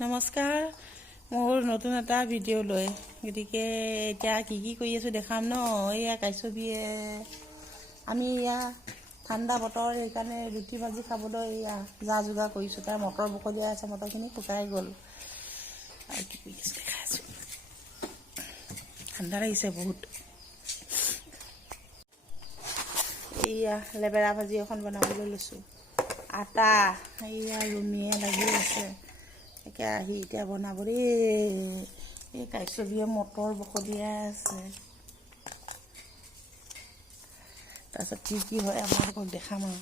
নমস্কাৰ মোৰ নতুন এটা ভিডিঅ' লৈ গতিকে এতিয়া কি কৰি আছোঁ দেখাম ন। এয়া কাইছবিয়ে আমি এয়া ঠাণ্ডা বতৰ সেইকাৰণে ৰুটি ভাজি খাবলৈ এয়া যা যোগাৰ কৰিছোঁ। তাৰ মটৰ বকলিয়াই আছে, মটৰখিনি শুকাই গ'ল আৰু কি কৰি আছোঁ দেখাই আছোঁ। ঠাণ্ডা লাগিছে বহুত। এয়া লেবেৰা ভাজি এখন বনাবলৈ লৈছোঁ। আটা এয়া ৰুমিয়ে লাগি আছে, একে আহি এতিয়া বনাব দেই। এই কাইছবিয়ে মটৰ বকলিয়াই আছে। তাৰপিছত কি হয় আপোনালোকক দেখাম আৰু।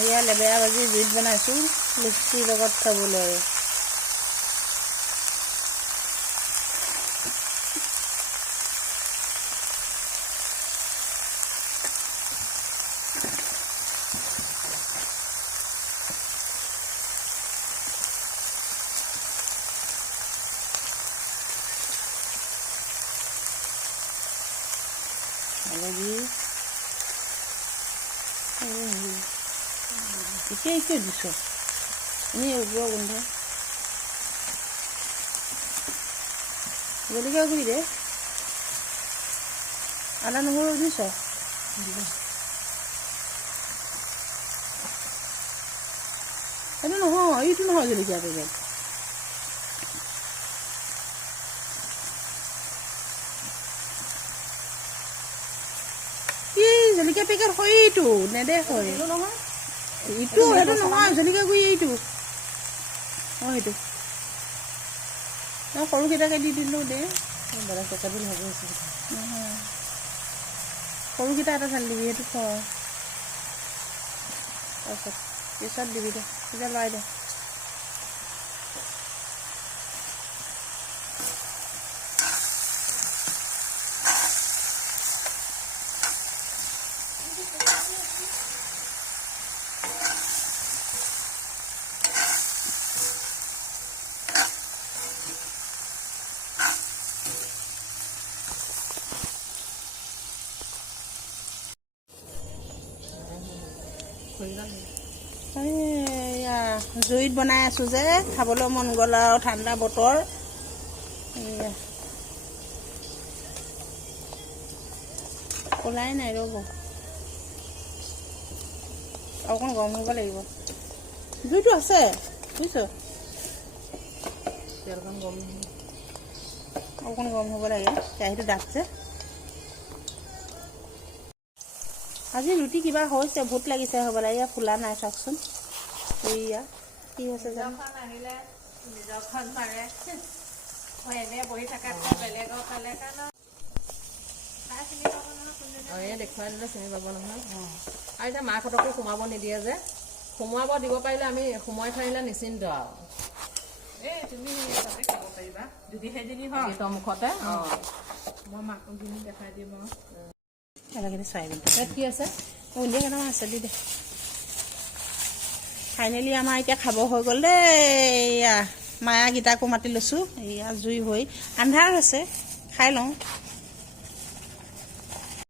এয়া লেবেৰা ভাজি জুইত বনাইছোঁ লুচিৰ লগত খাবলৈ। এতিয়া দিছ এনেই উলিওৱা গোন্ধ জলকীয়া গুড়ি দে, আদা নহৰু দিছ। সেইটো নহয়, এইটো নহয় জলকীয়া পেকেট। কি জলকীয়া পেকেট হয় এইটো নেদেখ হয় নহয়, ইটো সেইটো নহয় জলকীয়া গুড়ি এইটো। অঁ সেইটো সৰুকেইটাকে দি দিলোঁ দে। বেলেগ পেকেট বুলি ভাবি আছোঁ নহয়, সৰুকেইটা এটা ঢালি দিবি সেইটো থ। তাৰপিছত পিছত দিবি দে, তেতিয়া লৰাই দে। এয়া জুইত বনাই আছোঁ যে খাবলৈ মন গ'ল আৰু ঠাণ্ডা বতৰ। এয়া ওলাই নাই ৰ'ব, অকণ গৰম হ'ব লাগিব। জুইটো আছে বুজিছ, অকণ গৰম হ'ব লাগে, কেৰাহীটো ডাঠ যে। আজি ৰুটি কিবা হৈছে, ভোট লাগিছে হ'ব লাগে, এয়া ফুলা নাই চাওকচোন। এয়া কি হৈছে জানো। নিজৰখন মাৰে এনেই বহি থকাতকৈ বেলেগৰ পালে কাৰণ দেখুৱাই দিলে চিনি পাব নহয়। আৰু এতিয়া মাকহঁতকো সোমাব নিদিয়ে যে, সোমোৱাব দিব পাৰিলে আমি সোমোৱাই থৈ আহিলে নিশ্চিন্ত আৰু। এই তুমি তাতে খাব পাৰিবা দুদিহে দিনি হয় গীতৰ মুখতে। মই মাকক দিন দেখাই দিম আৰু কি আছে উলিয়াই কেইটামান আছে দি দে। ফাইনেলি আমাৰ এতিয়া খাব হৈ গ'ল দেই। এয়া মায়াকেইটাকো মাতি লৈছোঁ, এয়া জুই হৈ আন্ধাৰ হৈছে, খাই লওঁ।